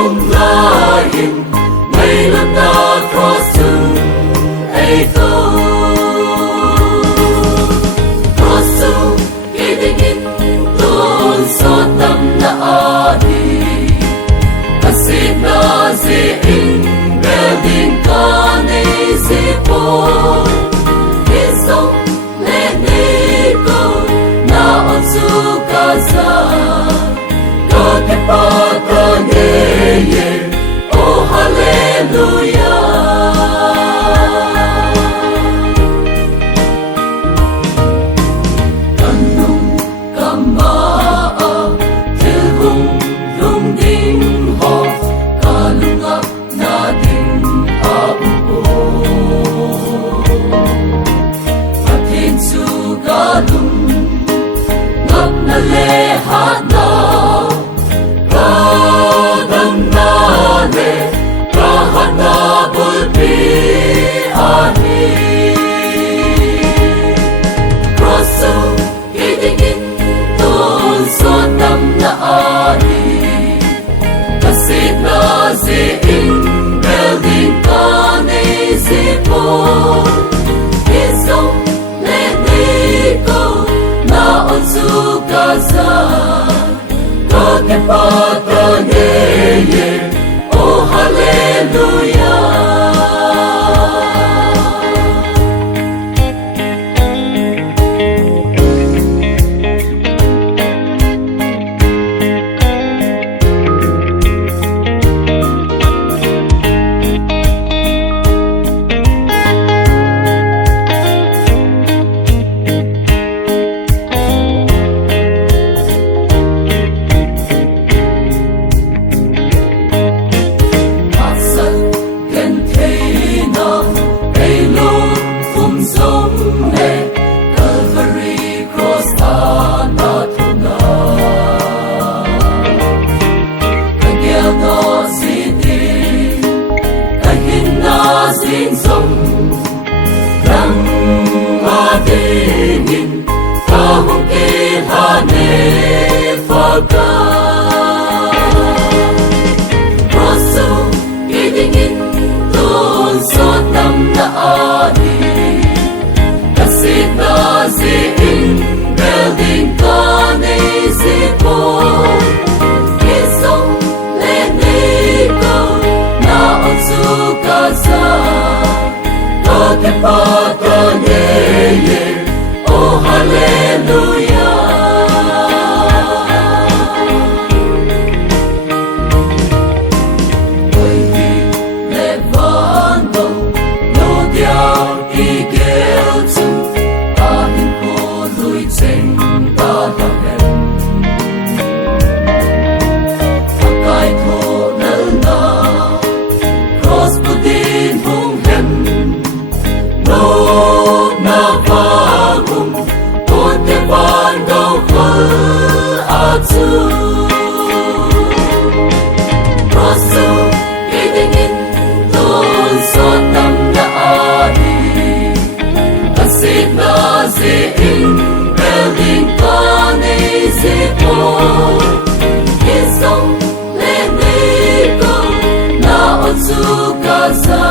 umlayin Mayroon na cross to ito Cross to kidingin doon sa tam na adi Kasi na ziin building ka ni zipo Isong leniko na otsukaza Kakipatangeye Oh hallelujah Kanong kamaa Tilbong lungding ho Kalungap na ding abuo Atin sugalong Ngap na lehat na Radang nale Rahat na bulpi ani Kroso kidingin doon sa tam na ani Kasit na ziing building ka ni zipo Isong leniko na otsukaza Kakipatangeye Oh hallelujah Xin sống răng adingin kahong kilhane faga Raso kidingin doon sa tam na adi Kasit na ziing building ka ni zipo Isong leniko na otsukaza Kakipatangeye Oh hallelujah Hoy di levando No diao igeltsu Ahin ko lu'y tseng tataken Akay ko nal na Cross po din hong hem No na bagong Kontepan daw kul atsu Raso kidingin doon sa tam na adi Kasit na ziing building ka ni zipo Isong leniko na otsukaza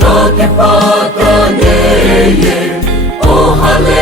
Kakipatangeye Oh hallelujah